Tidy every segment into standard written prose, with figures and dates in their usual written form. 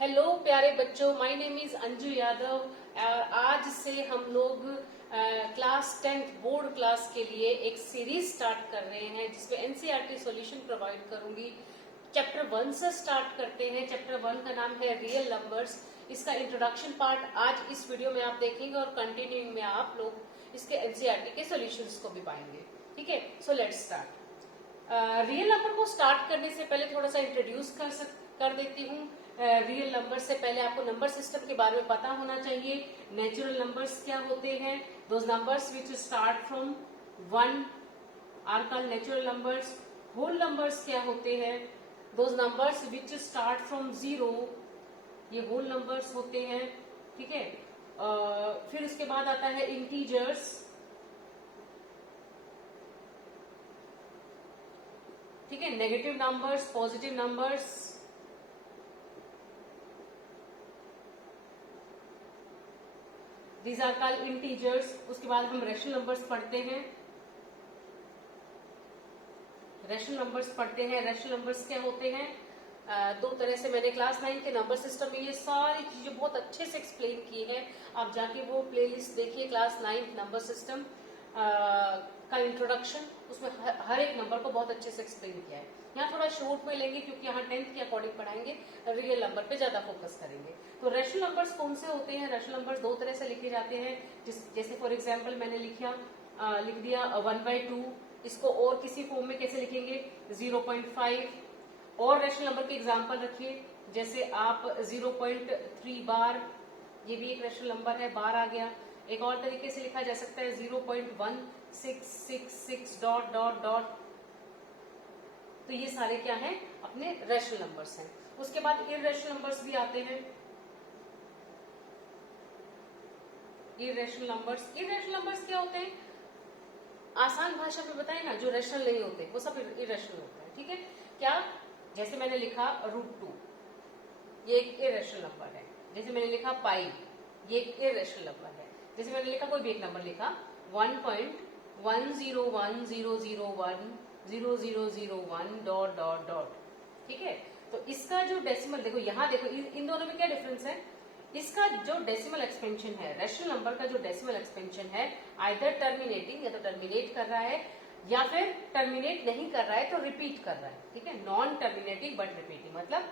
Hello प्यारे बच्चों, my name is Anju Yadav. आज से हम लोग क्लास 10th बोर्ड क्लास के लिए एक सीरीज स्टार्ट कर रहे हैं जिसमें एनसीईआरटी सॉल्यूशन प्रोवाइड करूंगी। चैप्टर 1 से स्टार्ट करते हैं। चैप्टर 1 का नाम है रियल नंबर्स। इसका इंट्रोडक्शन पार्ट आज इस वीडियो में आप देखेंगे और कंटिन्यूइंग में आप लोग इसके एनसीईआरटी के सॉल्यूशंस को भी पाएंगे। ठीक है, so let's start. Real number को स्टार्ट करने से पहले थोड़ा सा इंट्रोड्यूस कर देती हूँ। रियल नंबर से पहले आपको नंबर सिस्टम के बारे में पता होना चाहिए। नेचुरल नंबर्स क्या होते हैं? Those numbers which start from 1 are called natural numbers. Whole numbers क्या होते हैं? Those numbers which start from 0, ये होल नंबर्स होते हैं। ठीक है, फिर उसके बाद आता है इंटीजर्स। ठीक है, negative numbers, positive numbers, these are called integers. उसके बाद हम रैशनल नंबर्स पढ़ते हैं। रैशनल नंबर्स क्या होते हैं? दो तरह से मैंने क्लास 9 के नंबर सिस्टम में ये सारी चीजें बहुत अच्छे से एक्सप्लेन की है। आप जाके वो प्लेलिस्ट देखिए, क्लास 9 नंबर सिस्टम का इंट्रोडक्शन, उसमें हर एक नंबर को बहुत अच्छे से एक्सप्लेन किया है। यहाँ थोड़ा शॉर्ट में लेंगे क्योंकि यहाँ 10th के अकॉर्डिंग पढ़ाएंगे, रियल नंबर पे ज्यादा फोकस करेंगे। तो रैशनल नंबर्स कौन से होते हैं? रैशनल नंबर्स दो तरह से लिखे जाते हैं। जैसे फॉर एग्जाम्पल मैंने लिख दिया 1/2। इसको और किसी फॉर्म में कैसे लिखेंगे? 0.5। और रैशनल नंबर के एग्जाम्पल रखिए, जैसे आप 0.3 बार, ये भी एक रैशनल नंबर है, बार आ गया। एक और तरीके से लिखा जा सकता है 0.1666 डॉट डॉट डॉट। तो ये सारे क्या हैं? अपने रैशनल नंबर्स हैं। उसके बाद इररेशनल नंबर्स भी आते हैं। इररेशनल नंबर्स क्या होते हैं? आसान भाषा में बताएं ना, जो रैशनल नहीं होते वो सब इररेशनल होते हैं। ठीक है, क्या? जैसे मैंने लिखा √2, ये एक इररेशनल नंबर है। जैसे मैंने लिखा पाई, ये एक इररेशनल नंबर है। जैसे मैंने लिखा, कोई भी एक नंबर लिखा 1.1010010001 डॉट डॉट डॉट। ठीक है, तो इसका जो डेसिमल देखो, यहाँ देखो इन दोनों में क्या डिफरेंस है? इसका जो डेसिमल एक्सपेंशन है, रैशनल नंबर का जो डेसिमल एक्सपेंशन है, आइदर टर्मिनेटिंग, या तो टर्मिनेट कर रहा है, या फिर टर्मिनेट नहीं कर रहा है तो रिपीट कर रहा है। ठीक है, नॉन टर्मिनेटिंग बट रिपीटिंग, मतलब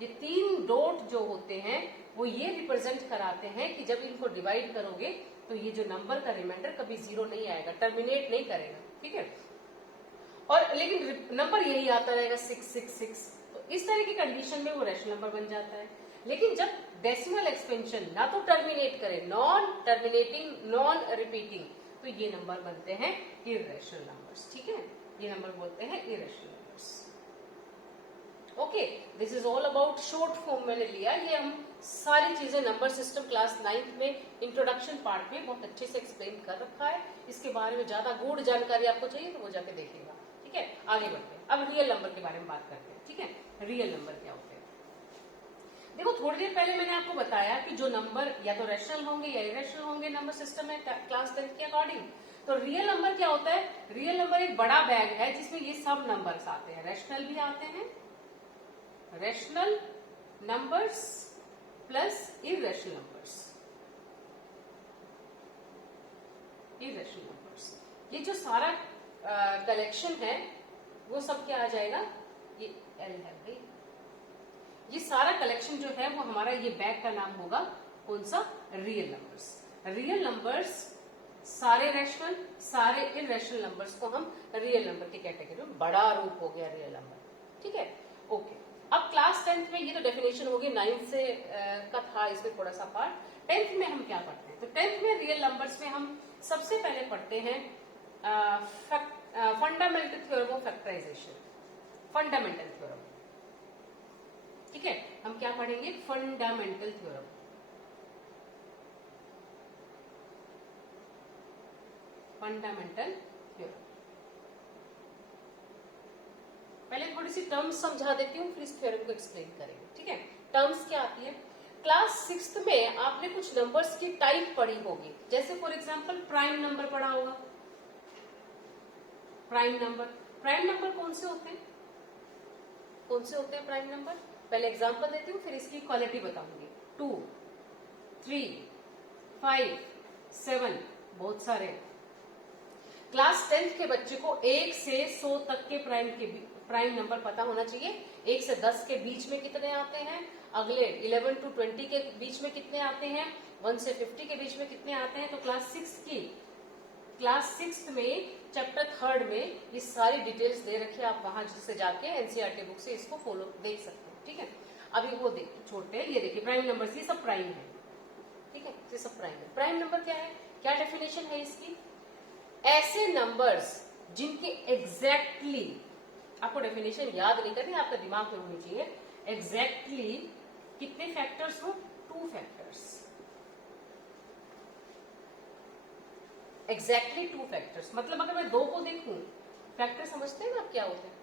ये 3 डॉट जो होते हैं वो ये रिप्रेजेंट कराते हैं कि जब इनको डिवाइड करोगे तो ये जो नंबर का रिमाइंडर कभी 0 नहीं आएगा, टर्मिनेट नहीं करेगा। ठीक है, और लेकिन नंबर यही आता रहेगा 666। तो इस तरह की कंडीशन में वो रैशनल नंबर बन जाता है। लेकिन जब डेसिमल एक्सपेंशन ना तो टर्मिनेट करे, नॉन टर्मिनेटिंग नॉन रिपीटिंग, तो ये नंबर बनते हैं इररेशनल नंबर्स। ठीक है, ये नंबर बोलते हैं irrational numbers. Okay, this is all about short form मैंने लिया। ये हम सारी चीजें नंबर सिस्टम क्लास 9th में इंट्रोडक्शन पार्ट में बहुत अच्छे से एक्सप्लेन कर रखा है। इसके बारे में ज्यादा गूढ़ जानकारी आपको चाहिए तो वो जाके देखिएगा। ठीक है, आगे बढ़ते हैं। अब रियल नंबर के बारे में बात करते हैं। ठीक है, रियल नंबर क्या होते हैं? देखो, थोड़ी देर पहले मैंने आपको बताया कि जो नंबर या तो रैशनल होंगे या इरेशनल होंगे नंबर सिस्टम में क्लास 10th के अकॉर्डिंग। तो रियल नंबर क्या होता है? रियल नंबर एक बड़ा बैग है जिसमें ये सब नंबर्स आते हैं। रैशनल भी आते हैं, rational numbers plus irrational numbers. Irrational numbers, ये जो सारा कलेक्शन है वो सब क्या आ जाएगा? ये एल है भाई। ये सारा कलेक्शन जो है वो हमारा, ये बैग का नाम होगा कौन सा? Real numbers. रियल नंबर्स सारे रैशनल, सारे इररेशनल नंबर्स को हम रियल नंबर की कैटेगरी में, बड़ा रूप हो गया रियल नंबर। ठीक है, ओके। अब क्लास 10th में ये तो डेफिनेशन होगी, 9th से का था इसमें थोड़ा सा पार्ट। 10th में हम क्या पढ़ते हैं? तो 10th में रियल नंबर्स में हम सबसे पहले पढ़ते हैं fundamental theorem of factorization. Fundamental theorem. ठीक है, हम क्या पढ़ेंगे? Fundamental theorem. Fundamental theorem. पहले थोड़ी सी टर्म्स समझा देती हूँ, फिर इस थ्योरम को एक्सप्लेन करेंगे। ठीक है, टर्म्स क्या आती है? क्लास 6th में आपने कुछ नंबर्स की टाइप पढ़ी होगी। जैसे फॉर एग्जांपल प्राइम नंबर पढ़ा होगा। प्राइम नंबर कौन से होते हैं? कौन से होते हैं प्राइम नंबर? पहले एग्जांपल देती हूँ, फिर इसकी क्वालिटी बताऊंगी। 2, 3, 5, 7, बहुत सारे। क्लास 10th के बच्चे को 1 से 100 तक के प्राइम नंबर पता होना चाहिए। 1 से 10 के बीच में कितने आते हैं, अगले 11 to 20 के बीच में कितने आते हैं, 1 से 50 के बीच में कितने आते हैं। तो क्लास 6 में चैप्टर 3 में ये सारी डिटेल्स दे रखी है, आप वहां से जाके एनसीईआरटी बुक से इसको फॉलो देख सकते हैं। ठीक है, अभी वो छोड़ते हैं। ये देखिए प्राइम नंबर, ये सब प्राइम है। ठीक है, ये सब प्राइम है। प्राइम नंबर क्या है, क्या डेफिनेशन है इसकी, ऐसे नंबर्स जिनके एग्जैक्टली, आपको डेफिनेशन याद नहीं करनी, आपका दिमाग में होनी चाहिए, एग्जैक्टली कितने फैक्टर्स हो, 2 फैक्टर्स, एग्जैक्टली 2 फैक्टर्स। मतलब अगर मैं 2 को देखूं, फैक्टर समझते हैं ना आप क्या होते हैं,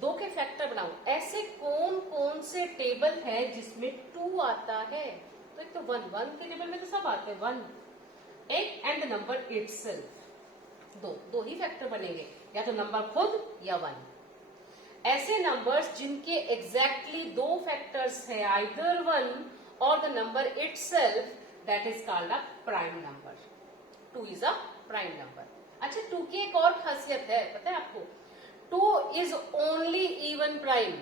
2 के फैक्टर बनाऊं, ऐसे कौन कौन से टेबल है जिसमें 2 आता है। तो एक तो 1 के टेबल में तो सब आते हैं, 1, एक एंड द नंबर इटसेल्फ, दो ही फैक्टर बनेंगे, या तो नंबर खुद या 1। ऐसे नंबर्स जिनके एग्जैक्टली 2 फैक्टर्स है, आइदर 1 और the number itself, that is called a prime number. 2 is a prime number. अच्छा, 2 की एक और खासियत है, पता है आपको, 2 इज ओनली इवन प्राइम।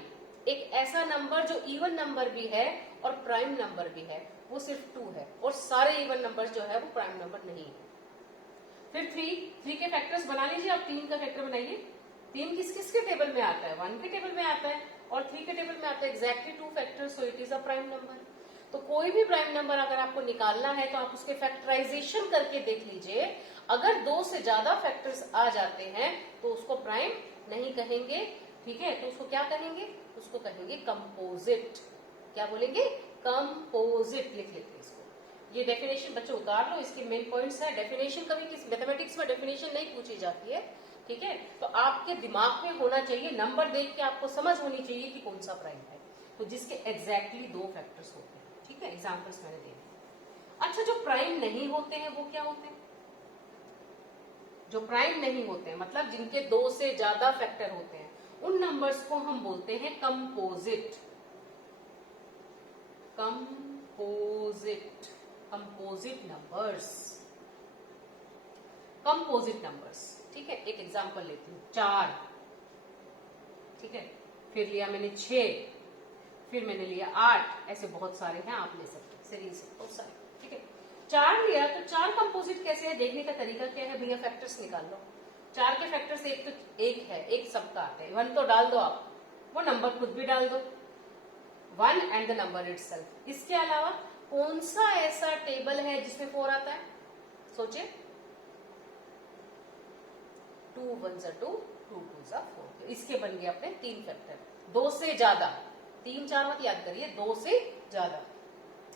एक ऐसा नंबर जो इवन नंबर भी है और प्राइम नंबर भी है, वो सिर्फ 2 है, और सारे इवन नंबर जो है वो प्राइम नंबर नहीं है। फिर 3 के फैक्टर्स बना लीजिए आप, 3 का फैक्टर बनाइए। 3 किस किस के टेबल में आता है, 1 के टेबल में आता है और 3 के टेबल में आता है, exactly 2 factors, so it is a prime number. तो कोई भी प्राइम नंबर अगर आपको निकालना है तो आप उसके फैक्टराइजेशन करके देख लीजिए, अगर 2 से ज्यादा फैक्टर्स आ जाते हैं तो उसको प्राइम नहीं कहेंगे। ठीक है, तो उसको क्या कहेंगे, उसको कहेंगे कंपोजिट। क्या बोलेंगे, कंपोजिट। लिख लेते हैं इसको। ये डेफिनेशन बच्चे उतार लो, इसके मेन पॉइंट्स है। डेफिनेशन कभी किस मैथमेटिक्स में डेफिनेशन नहीं पूछी जाती है, ठीक है, तो आपके दिमाग में होना चाहिए, नंबर देख के आपको समझ होनी चाहिए कि कौन सा प्राइम है, तो जिसके एग्जैक्टली 2 फैक्टर्स होते हैं। ठीक है, एग्जाम्पल्स मैंने दे दिए। अच्छा, जो प्राइम नहीं होते हैं वो क्या होते हैं, जो प्राइम नहीं होते हैं मतलब जिनके 2 से ज्यादा फैक्टर होते हैं, उन नंबर्स को हम बोलते हैं composite. Composite numbers, composite numbers. ठीक है, एक एग्जांपल लेती हूँ, 4, ठीक है, फिर लिया मैंने 6, फिर मैंने लिया 8, ऐसे बहुत सारे हैं, आप ले सकते हैं, सीरीज बहुत सारे। ठीक है, 4 लिया तो 4 कंपोजिट कैसे है, देखने का तरीका क्या है भैया, फैक्टर्स निकाल लो। 4 के फैक्टर्स एक तो 1 है, एक सबका आता है, 1 तो डाल दो आप, वो नंबर खुद भी डाल दो, 1 एंड द नंबर इटसेल्फ। इसके अलावा कौन सा ऐसा टेबल है जिसमें 4 आता है, सोचिए। 2 1 2, 2 2 4, इसके बन गए अपने 3 फैक्टर। 2 से ज्यादा, 3 4 मत याद करिए, 2 से ज्यादा,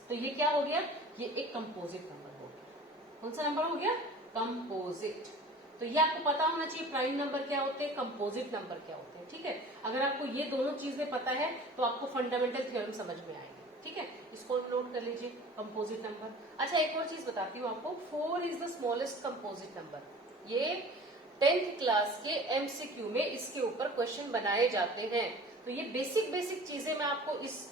तो ये क्या हो गया, ये एक कंपोजिट नंबर हो गया। कौन सा नंबर हो गया, कंपोजिट। तो ये आपको पता होना चाहिए, प्राइम नंबर क्या होते हैं, कंपोजिट नंबर क्या होते हैं। ठीक है, अगर आपको ये दोनों चीजें पता है तो आपको फंडामेंटल थ्योरम समझ में आएगा। ठीक है, इसको नोट कर लीजिए, कंपोजिट नंबर। अच्छा, एक और चीज बताती हूँ आपको, 4 is the smallest composite number. ये 10th क्लास के एमसीक्यू में इसके ऊपर क्वेश्चन बनाए जाते हैं। तो ये बेसिक चीजें मैं आपको इस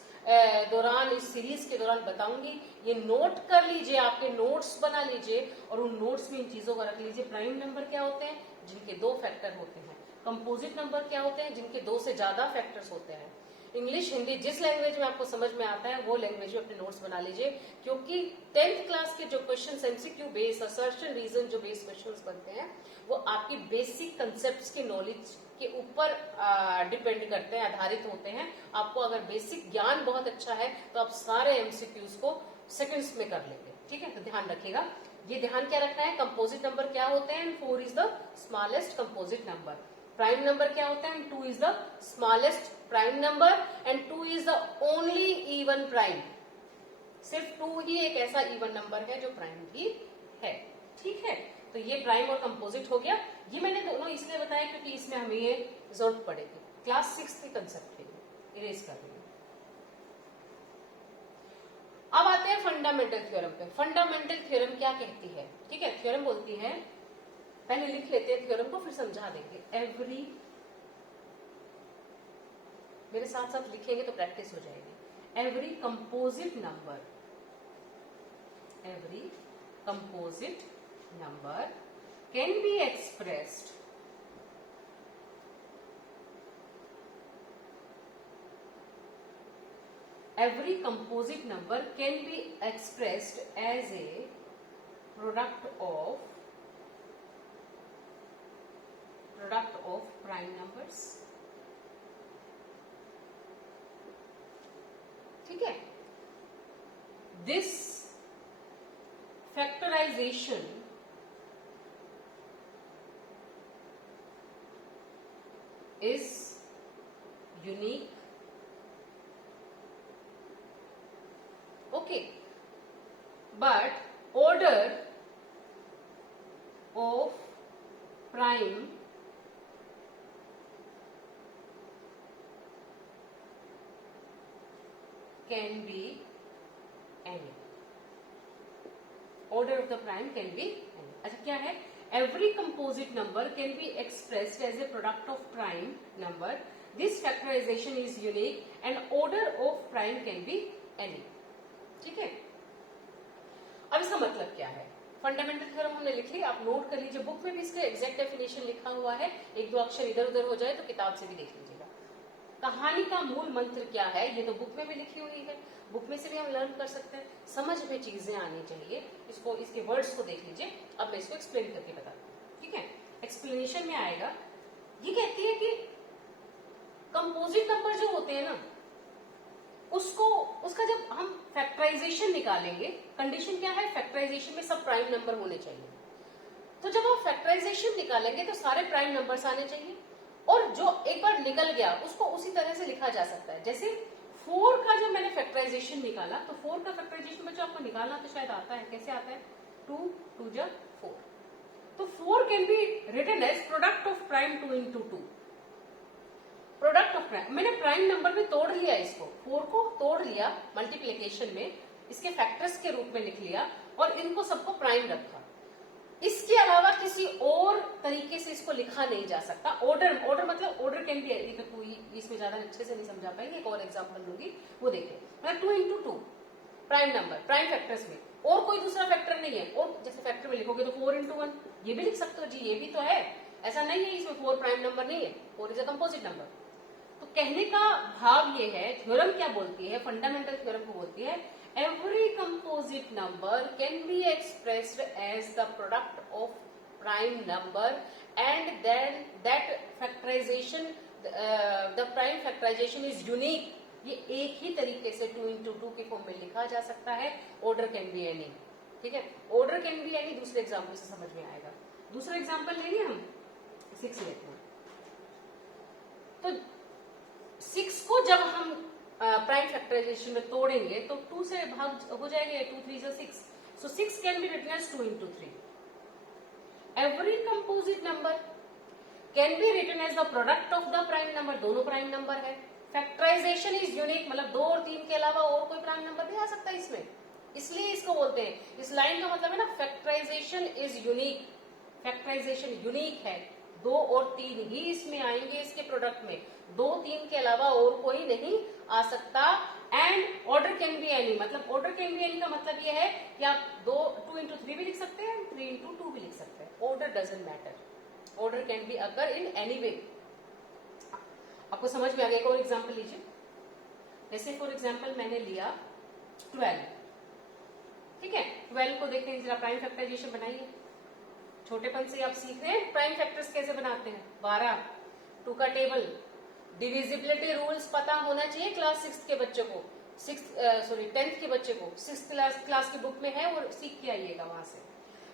दौरान, इस सीरीज के दौरान बताऊंगी। ये नोट कर लीजिए, आपके नोट्स बना लीजिए और उन नोट्स में इन चीजों को रख लीजिए। प्राइम नंबर क्या होते हैं, जिनके 2 फैक्टर होते हैं। कंपोजिट नंबर क्या होते हैं, जिनके 2 से ज्यादा फैक्टर्स होते हैं। इंग्लिश, हिंदी, जिस लैंग्वेज में आपको समझ में आता है वो लैंग्वेज में अपने नोट्स बना लीजिए, क्योंकि 10th क्लास के जो question MCQ base, assertion reason जो बेस क्वेश्चंस बनते हैं, वो आपकी बेसिक कंसेप्ट्स के नॉलेज के ऊपर डिपेंड करते हैं, आधारित होते हैं। आपको अगर बेसिक ज्ञान बहुत अच्छा है तो आप सारे एमसीक्यूज को सेकंड्स में कर लेंगे। ठीक है, तो ध्यान रखिएगा, ये ध्यान क्या रखना है, कंपोजिट नंबर क्या होते हैं, 4 is the smallest composite number. Prime number क्या होता है, 2 is the smallest prime number and 2 is the only even prime. सिर्फ 2 ही एक ऐसा इवन नंबर है जो प्राइम भी है। ठीक है, तो ये प्राइम और कंपोजिट हो गया। ये मैंने दोनों इसलिए बताया क्योंकि इसमें हमें ये जरूरत पड़ेगी, क्लास 6 के कंसेप्ट के लिए। इरेज कर रही हूं। अब आते हैं फंडामेंटल थ्योरम पे। फंडामेंटल थ्योरम क्या कहती है, ठीक है, थ्योरम बोलती है, पहले लिख लेते हैं थ्योरम को, फिर समझा देंगे। एवरी, मेरे साथ साथ लिखेंगे तो प्रैक्टिस हो जाएगी। every composite number can be expressed as a product of prime numbers. ठीक है, this factorization is unique. Okay, but order of prime can be any. Order of the prime can be any. अच्छा क्या है? Every composite number can be expressed as a product of prime number. This factorization is unique and order of prime can be any. ठीक है, अब इसका मतलब क्या है? फंडामेंटल थ्योरम हमने लिख ली, आप नोट कर लीजिए, बुक में भी इसका एग्जैक्ट डेफिनेशन लिखा हुआ है, एक दो अक्षर इधर उधर हो जाए तो किताब से भी देख लीजिएगा। कहानी का मूल मंत्र क्या है, ये तो बुक में भी लिखी हुई है, बुक में से भी हम लर्न कर सकते हैं, समझ में चीजें आनी चाहिए, इसको इसके वर्ड्स को देख लीजिए। अब मैं इसको एक्सप्लेन करके बताती हूँ, ठीक है। एक्सप्लेनेशन में आएगा, ये कहती है कि कंपोजिट नंबर जो होते हैं ना, उसका जब हम फैक्टराइजेशन निकालेंगे, कंडीशन क्या है, फैक्टराइजेशन में सब प्राइम नंबर होने चाहिए। तो जब हम फैक्टराइजेशन निकालेंगे तो सारे प्राइम नंबर्स आने चाहिए, और जो एक बार निकल गया उसको उसी तरह से लिखा जा सकता है। जैसे 4 का जब मैंने फैक्टराइजेशन निकाला, तो 4 का फैक्टराइजेशन बच्चों आपको निकालना तो शायद आता है, कैसे आता है, 2 2 जा 4। तो 4 can be written as product of prime 2 into 2। Product of prime, मैंने प्राइम नंबर में तोड़ लिया, इसको 4 को तोड़ लिया मल्टीप्लिकेशन में, इसके फैक्टर्स के रूप में लिख लिया और इनको सबको प्राइम रखा। इसके अलावा किसी और तरीके से इसको लिखा नहीं जा सकता। ऑर्डर मतलब ऑर्डर कैन बी, इसमें ज्यादा अच्छे से नहीं समझा पाएंगे, एक और एग्जांपल दूंगी, वो देखिए। मतलब 2 into 2 prime number, prime factors में और कोई दूसरा फैक्टर नहीं है, और जैसे फैक्टर में लिखोगे तो 4 into 1 ये भी लिख सकते हो जी, ये भी तो है, ऐसा नहीं है इसमें 4 प्राइम नंबर नहीं है, 4 इज अ कंपोजिट नंबर। तो कहने का भाव ये है, थ्योरम क्या बोलती है, फंडामेंटल थ्योरम को बोलती है, every composite number can be expressed as the product of prime number and then that factorization, the prime factorization is unique। ये एक ही तरीके से 2 into 2 के फॉर्म में लिखा जा सकता है। ऑर्डर कैन बी एनी, ठीक है, ऑर्डर कैन बी एनी दूसरे एग्जाम्पल से समझ में आएगा। दूसरा एग्जाम्पल लेंगे हम 6 लेते हैं। तो 6 को जब हम प्राइम फैक्टराइजेशन में तोड़ेंगे तो 2 से भाग हो जाएंगे, 2 3 जा 6। So 6 can be written as 2 into 3। Every composite number can be written as the product of the prime number, दोनों प्राइम नंबर है। फैक्टराइजेशन इज यूनिक, मतलब 2 और 3 के अलावा और कोई प्राइम नंबर नहीं आ सकता इसमें, इसलिए इसको बोलते हैं, इस लाइन का मतलब है ना, factorization is unique, factorization unique है, 2 और 3 ही इसमें आएंगे इसके प्रोडक्ट में, 2 3 के अलावा और कोई नहीं आ सकता। And order can be any, मतलब ऑर्डर कैन बी एनी का मतलब ये है कि आप 2 into 3 भी लिख सकते हैं, 3 into 2 भी लिख सकते हैं, order doesn't matter, order can be occur in any way. आपको समझ में आ गया? एक और एग्जाम्पल लीजिए, जैसे फॉर एग्जाम्पल मैंने लिया 12, ठीक है, 12 को देखते हैं, जरा प्राइम फैक्टराइजेशन बनाइए। छोटेपन से आप सीख रहे हैं प्राइम फैक्टर्स कैसे बनाते हैं, 12, 2 का टेबल, डिविजिबिलिटी रूल्स पता होना चाहिए क्लास 6 के बच्चों को, 10th के बच्चे को 6th क्लास की बुक में है, और सीख के आइएगा वहां से।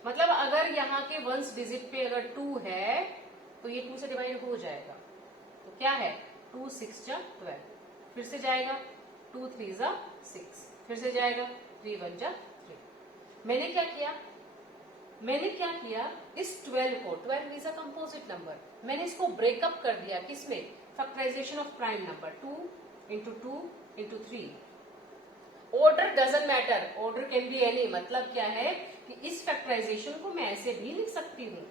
मतलब अगर यहाँ के वंस डिजिट पे अगर 2 है तो ये 2 से डिवाइड हो जाएगा, तो क्या है, 2 6 जा 12, फिर से जाएगा 2 3 जा 6, फिर से जाएगा 3 1 जा 3। मैंने क्या किया, इस 12 को, 12 इज अ कंपोजिट नंबर, मैंने इसको ब्रेकअप कर दिया किसमें, factorization of prime number, 2 into 2 into 3। Order doesn't matter, order can be any, मतलब क्या है कि इस फैक्टराइजेशन को मैं ऐसे भी लिख सकती हूँ,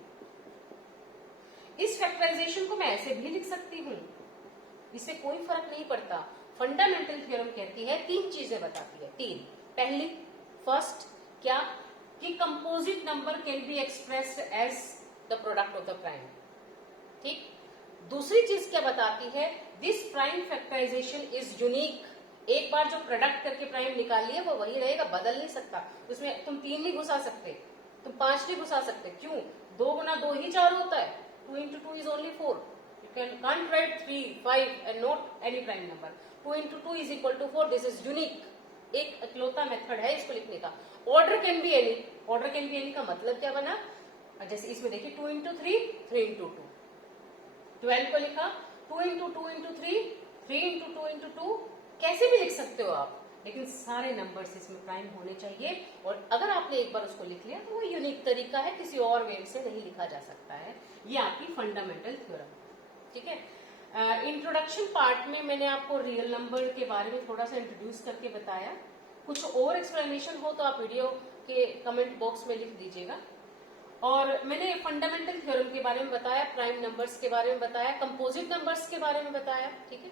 इस फैक्टराइजेशन को मैं ऐसे भी लिख सकती हूँ, इससे कोई फर्क नहीं पड़ता। फंडामेंटल थ्योरम कहती है, तीन चीजें बताती है, तीन। पहली, फर्स्ट क्या, कि composite number can be expressed as the product of the prime. ठीक। दूसरी चीज क्या बताती है, this prime factorization is unique. एक बार जो प्रोडक्ट करके प्राइम निकाल लिया वो वही रहेगा, बदल नहीं सकता। उसमें तुम 3 नहीं घुसा सकते, तुम 5 नहीं घुसा सकते। क्यों? 2 गुना 2 ही 4 होता है। 2 into 2 is only 4. You can't write 3, 5 and not any prime number. 2 into 2 is equal to 4. This is unique. एक इकलौता मेथड है इसको लिखने का। Order can be any. Order can be any का मतलब क्या बना, जैसे इसमें देखिए 2 into 3, 3 into 2। 12 को लिखा 2 into 2 into 3, 3 into 2 into 2, कैसे भी लिख सकते हो आप, लेकिन सारे नंबर्स इसमें प्राइम होने चाहिए। और अगर आपने एक बार उसको लिख लिया तो वो यूनिक तरीका है, किसी और वे से नहीं लिखा जा सकता है। ये आपकी फंडामेंटल थ्योरम। ठीक है। इंट्रोडक्शन पार्ट में मैंने आपको रियल नंबर के बारे में थोड़ा सा इंट्रोड्यूस करके बताया। कुछ और एक्सप्लेनेशन हो तो आप वीडियो के कमेंट बॉक्स में लिख दीजिएगा। और मैंने फंडामेंटल थ्योरम के बारे में बताया, प्राइम नंबर्स के बारे में बताया, कंपोजिट नंबर्स के बारे में बताया। ठीक है।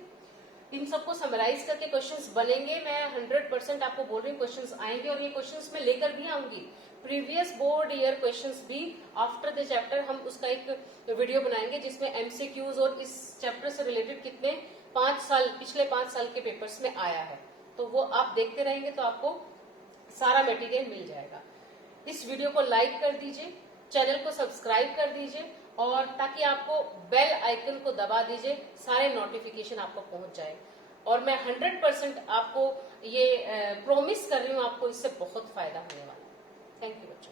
इन सबको समराइज करके क्वेश्चंस बनेंगे। मैं 100% आपको बोल रही हूँ क्वेश्चंस आएंगे, और ये क्वेश्चंस मैं लेकर भी आऊंगी। प्रीवियस बोर्ड ईयर क्वेश्चंस भी आफ्टर द चैप्टर हम उसका एक वीडियो बनाएंगे जिसमें एमसीक्यूज और इस चैप्टर से रिलेटेड कितने पिछले 5 साल के पेपर्स में आया है, तो वो आप देखते रहेंगे तो आपको सारा मटेरियल मिल जाएगा। इस वीडियो को लाइक कर दीजिए, चैनल को सब्सक्राइब कर दीजिए, और ताकि आपको बेल आइकन को दबा दीजिए, सारे नोटिफिकेशन आपको पहुंच जाए। और मैं 100% आपको ये प्रॉमिस कर रही हूँ, आपको इससे बहुत फायदा होने वाला है। थैंक यू बच्चों।